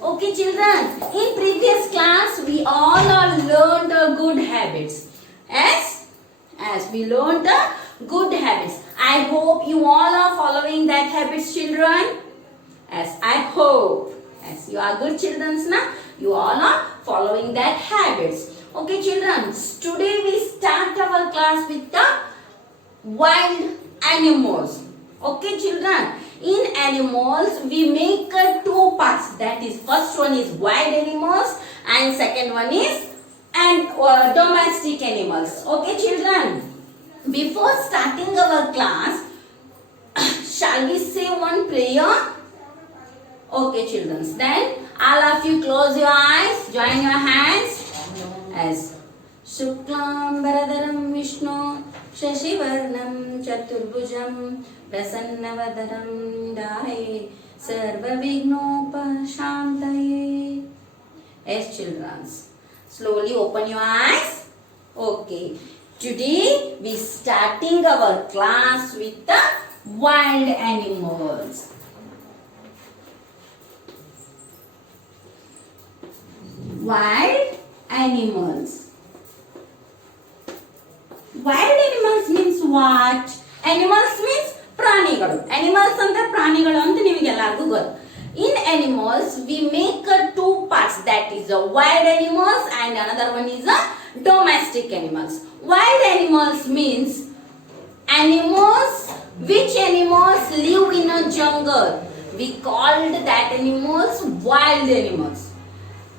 Okay, children. In previous class, we all are learned good habits. As we learned good habits. I hope you all are following that habits, children. As I hope. As you are good children, na? You all are following that habits. Okay, children. Today we start our class with the wild animals. Okay, children. In animals, we make two parts. That is, first one is wild animals and second one is domestic animals. Okay, children. Before starting our class, shall we say one prayer? Okay, children. Then all of you close your eyes, join your hands as Shuklam Baradaram Vishnu Shashivarnam Chaturbhujam Prasannavadaram Daye Sarva Vignopasantaye. Yes, children. Slowly open your eyes. Okay. Today we starting our class with the wild animals. Wild animals. Wild animals means what? Animals means ಪ್ರಾಣಿಗಳು. Animals ಅಂದ್ರೆ ಪ್ರಾಣಿಗಳು ಅಂತ ನಿಮಗೆಲ್ಲರಿಗೂ ಗೊತ್ತು. In animals we make two parts, that is the wild animals and another one is the domestic animals. Wild animals means animals which animals live in a jungle. We called that animals wild animals.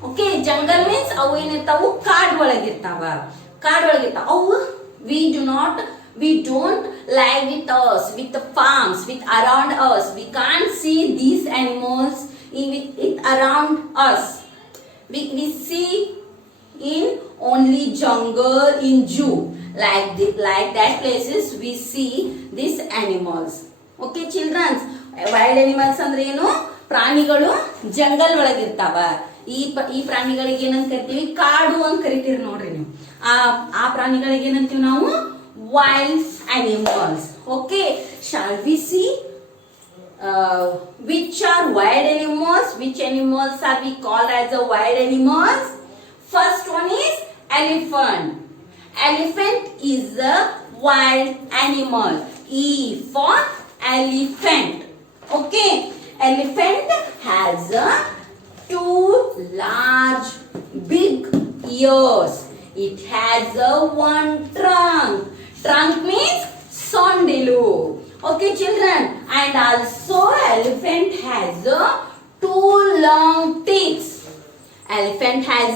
Okay, jungle means ಅವು ಏನಿರ್ತಾವು ಕಾಡ್ ಒಳಗಿರ್ತಾವ. ಅವು we don't live with us, with the farms, with around us. We can't see these animals around us. We see in only jungle, in zoo, like that places we see these animals. Okay, children. Wild animals ಅಂದ್ರೆ ಏನು? ಪ್ರಾಣಿಗಳು jungle ಒಳಗಿರ್ತಾವ. ಈ ಪ್ರಾಣಿಗಳಿಗೆ ಏನಂತ ಕರಿತೀವಿ? ಕಾಡು ಅಂತ ಕರಿತೀರಿ ನೋಡ್ರಿ ನೀವು. ಆ ಪ್ರಾಣಿಗಳಿಗೆ ಏನಂತೀವಿ ನಾವು? Wild animals. Okay, shall we see which are wild animals? Which animals are we called as the wild animals? First one is elephant. Elephant is a wild animal. E for elephant. Okay, elephant has two large big ears. It has one trunk. Trunk means sondilu. Okay, children. And also elephant has two long teeth. Elephant has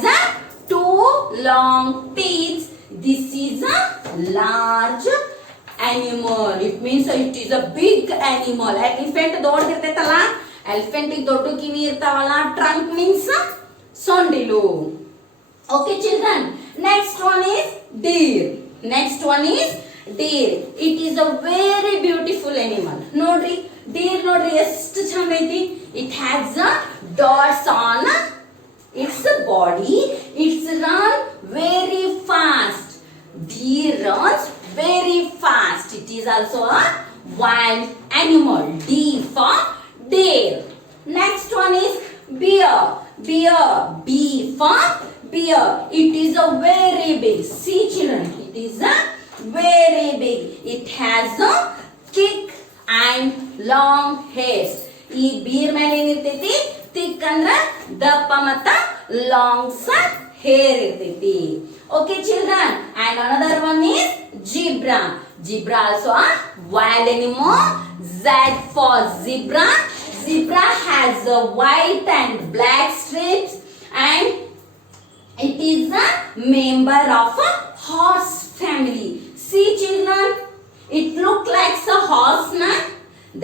two long teeth. This is a large animal. It means it is a big animal. Elephant ದೊಡ್ಡದಿರ್ತೈತಲ್ಲ, elephant ಗೆ ದೊಡ್ಡ ಕಿವಿ ಇರ್ತಾವಲ್ಲ. Trunk means sondilu. Okay, children. Next one is deer. It is a very beautiful animal. Nodri, deer nodri ಎಷ್ಟು ಚಂದ ಐತಿ. It has dots on its body. It's run very fast. Deer runs very fast. It is also a wild animal. D for deer. Next one is bear. B for bear. It is a very big. See, children, it is a very big. It has a thick and long hairs. ಈ bear ಮೇಲೆ ಏನಿರ್ತೈತಿ? thick ಅಂದ್ರೆ ದಪ್ಪ ಮತ್ತ long hair ಇರ್ತೈತಿ. Okay, children. And another one is zebra. Zebra also a wild animal. Z for zebra. Zebra has a white and black strips and it is a member of a horse family. See, children, it looks like a horse, na?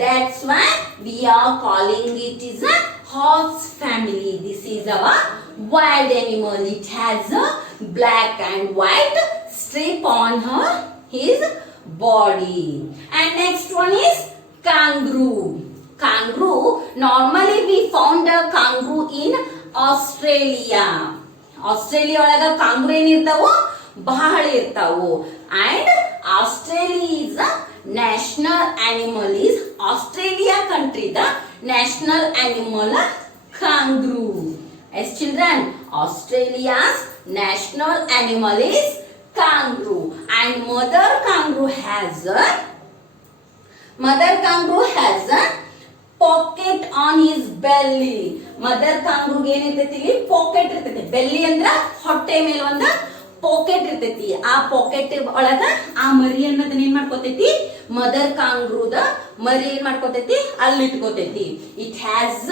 That's why we are calling it is a horse family. This is our wild animal. It has a black and white strip on his body. And next one is kangaroo. Normally we found a kangaroo in Australia. ಒಳಗ ಕಾಂಗ್ರೂ ಏನಿರ್ತಾವು? ಬಹಳ ಇರ್ತಾವು. And Australia is a national animal is Australia country. The national animal kangaroo. Yes, children, Australia's national animal is kangaroo, and mother kangaroo has a pocket on his belly. Mother kangaroo ಏನಿರ್ತೈತಿ ಇಲ್ಲಿ pocket ಇರ್ತೈತಿ. Belly ಅಂದ್ರ ಹೊಟ್ಟೆ ಮೇಲೆ ಒಂದ packet ಇರ್ತೈತಿ. ಆ packet ಒಳಗ ಆ ಮರಿ ಅನ್ನೋದನ್ನ ಏನ್ ಮಾಡ್ಕೋತೈತಿ, ಮದರ್ ಕಾಂಗ್ರೂದ ಮರಿ ಏನ್ ಮಾಡ್ಕೋತೈತಿ, ಅಲ್ಲಿ ಇಟ್ಕೋತೈತಿ. It has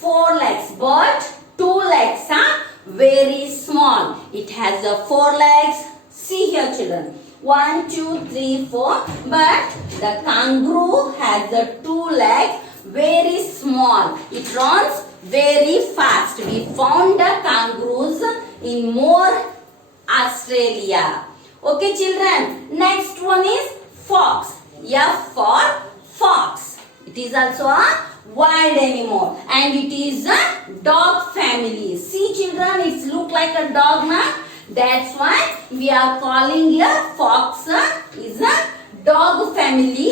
4 legs but 2 legs are very small. It has 4 legs. See here, children. 1, 2, 3, 4. But the kangaroo has 2 legs, very small. It runs very fast. We found the kangaroos in more Australia. Okay, children. Next one is fox. F for fox. It is also a wild animal and it is a dog family. See, children, it look like a dog now. That's why we are calling a fox is a dog family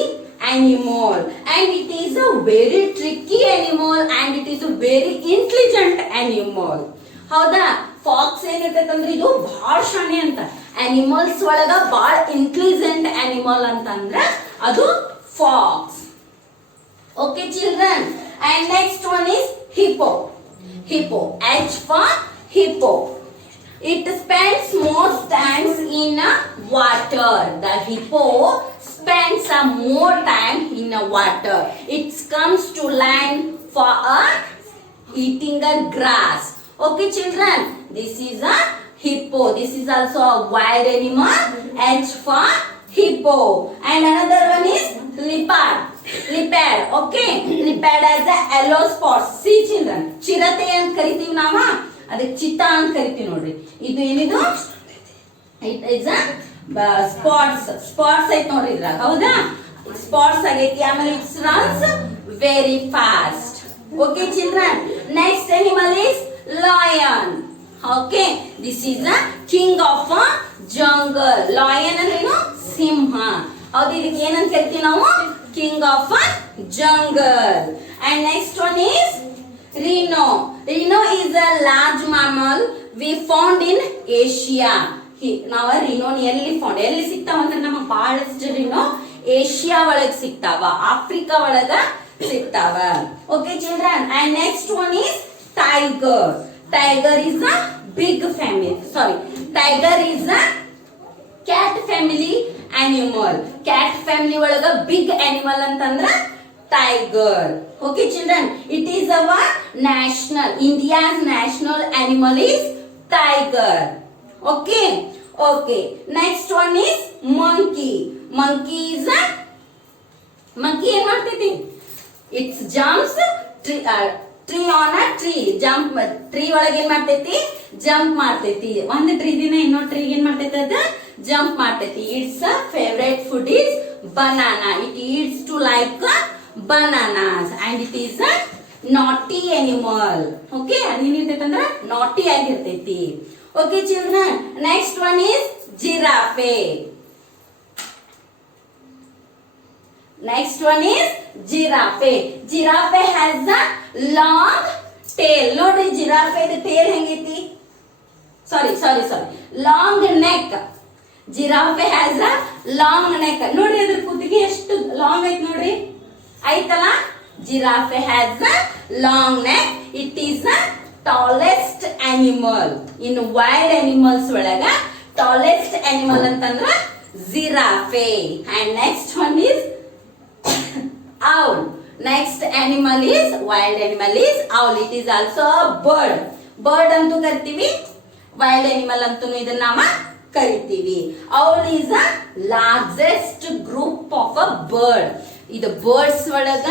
animal, and it is a very tricky animal and it is a very intelligent animal. ಹೌದಾ? Fox ಏನಿರ್ತೈತಂದ್ರೆ ಇದು ಬಹಳ ಶಾಣೆ ಅಂತ. Animals ಒಳಗ ಬಹಳ intelligent animal ಅಂತಂದ್ರೆ ಅದು fox. Okay, children, and next one is hippo. Hippo, H for hippo. It spends most times in water. The hippo spends more time in water. It comes to land for eating grass. Okay, children, this is a hippo. This is also a wild animal. H for hippo. And another one is leopard. Leopard, okay. Leopard has a yellow spots. See, children, ಚಿರತೆ ಅಂತ ಕರಿತೀವಿ ನಾವ, ಅದಕ್ಕೆ ಚಿತಾ ಅಂತ ಕರಿತೀವಿ ನೋಡ್ರಿ. ಇದು ಏನಿದು, ಇಟ್ ಇಸ್ ಸ್ಪಾಟ್ಸ್ ಐತ್ ನೋಡ್ರಿ ಇದ್ರಾಗ. ಹೌದಾ? ಸ್ಪಾಟ್ಸ್ ಆಗೈತಿ. ಆಮೇಲೆ it's runs very fast. Okay, children, next animal is lion. Okay, this is a king of a jungle. Lion ಅಂದ್ರೆ ಏನು, ಸಿಂಹ. ಹೌದು, ಇದಕ್ಕೆ ಏನಂತ ಕರಿತೀವಿ ನಾವು, king of a jungle. And next one is rhino. Rhino is a large mammal we found in Asia. ನಾವು Reno ಎಲ್ಲಿ ಸಿಗ್ತಾವ ಅಂದ್ರೆ ನಮಗೆ ಬಹಳಷ್ಟು ರಿನೋ ಏಷ್ಯಾ ಒಳಗ್ ಸಿಗ್ತಾವ, ಆಫ್ರಿಕಾ ಒಳಗ ಸಿಗ್ತಾವ. Okay, children, and next one is tiger. Tiger is a big family. Sorry, tiger is a cat family animal. Cat family ಒಳಗ big animal ಅಂತಂದ್ರ tiger. Okay, children, it is our national, India's national animal is tiger. Okay, okay. Next one is monkey. Monkey is a monkey ಏನ್ ಮಾಡ್ತೈತಿ? It jumps tree on a tree. Jump, tree ಒಳಗೆ ಏನ್ ಮಾಡ್ತೈತಿ, jump ಮಾಡ್ತೈತಿ. ಒಂದು tree ದಿನ ಇನ್ನೊಂದು tree ಏನ್ ಮಾಡ್ತೈತಿ, ಅದ ಜಂಪ್ ಮಾಡ್ತೈತಿ. Its favourite food is banana. It eats to like bananas and it is a naughty animal. Okay, ಅದೇನಿರ್ತೈತಿ ಅಂದ್ರ ನಾಟಿ ಆಗಿರ್ತೈತಿ. Okay, children, next one is giraffe. Next one is giraffe. Giraffe has a long tail. Nodri giraffe the tail hengiti. Sorry. Long neck. Giraffe has a long neck. Nodri adar kudige ಎಷ್ಟು long ಐತ್ ನೋಡ್ರಿ. ಐತಲ್ಲ? Giraffe has a long neck. It is a tallest animal. In wild animals ಒಳಗ tallest animal ಅಂತಂದ್ರ giraffe. And next one is owl. Next animal is, wild animal is owl. It is also a bird. Bird ಅಂತು ಕರಿತೀವಿ, wild animal ಅಂತು ಇದನ್ನ ನಾವ ಕರಿತೀವಿ. Owl is a largest group of a bird. ಇದು birds ಒಳಗ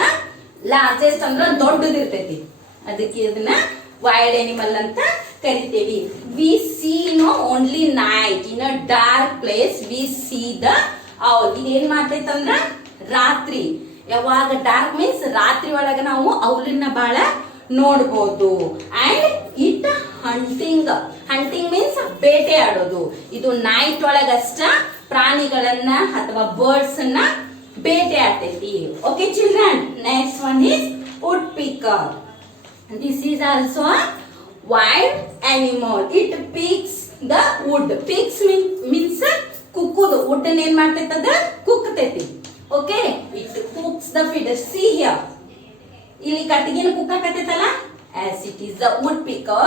largest ಅಂದ್ರ ದೊಡ್ಡದಿರ್ತೈತಿ, ಅದಕ್ಕೆ ಇದನ್ನ wild animal ಅಂತ ಕರಿತೀವಿ. We see only night in a dark place we see the owl. ಇದು ಏನ್ ಮಾಡ್ತೈತಂದ್ರ ರಾತ್ರಿ, ಯಾವಾಗ ಡಾರ್ಕ್ ಮೀನ್ಸ್ ರಾತ್ರಿ ಒಳಗ ನಾವು ಔಲನ್ನ ಬಹಳ ನೋಡಬಹುದು. ಅಂಡ್ ಇಟ್ ಹಂಟಿಂಗ್ ಮೀನ್ಸ್ ಬೇಟೆ ಆಡೋದು. ಇದು ನೈಟ್ ಒಳಗಷ್ಟ ಪ್ರಾಣಿಗಳನ್ನ ಅಥವಾ ಬರ್ಡ್ಸ್ ಅನ್ನ ಬೇಟೆ ಆಡ್ತೈತಿ. Okay, children, next one is woodpecker. This is also a wild animal. It picks the wood. Picks means ಕುಕ್ಕುದು. wood ಏನ್ ಮಾಡ್ತೈತೆ ಅದ ಕುಕ್ಕತೈತಿ. Okay, it cooks the feed. See here. ಇಲ್ಲಿ ಕಟ್ಟಿಗೆನ ಕುಕ್ಕಾಕತೈತಲ್ಲ, as it is the woodpecker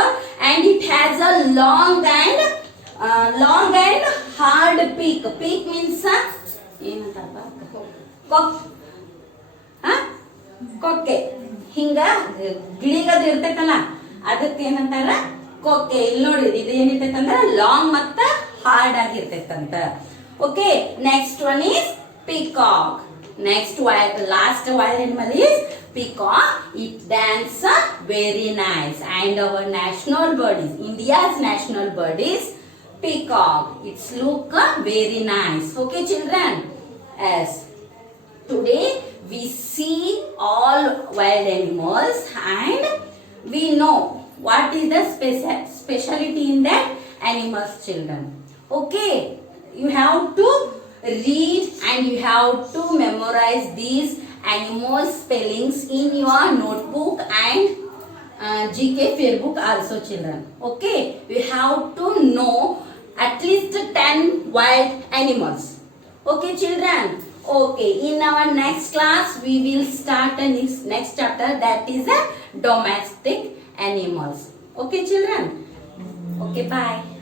and it has a long and hard beak. Beak means ಏನಂತಾರಪ್ಪ, ಕೊಕ್ಕೆ. ಹಿಂಗ ಗಿಳಿಗದು ಇರ್ತೈತಲ್ಲ ಅದಕ್ಕೆ ಏನಂತಾರ ಕೊಕ್ಕೆ. ಇಲ್ಲಿ ನೋಡಿ ಇದು ಏನಿರ್ತೈತಂದ್ರ ಲಾಂಗ್ ಮತ್ತ ಹಾರ್ಡ್ ಆಗಿರ್ತೈತಂತ. Okay, next one is peacock. Next last wild animal is peacock. It dance very nice and our national bird is India's national bird is peacock. It's look very nice. Okay children, as today we see all wild animals and we know what is the speciality in that animals children. Okay, you have to read and you have to memorize these animal spellings in your notebook and GK fair book also children. Okay, you have to know at least 10 wild animals. Okay children. Okay, in our next class we will start a next chapter, that is a domestic animals. Okay children. Okay, bye.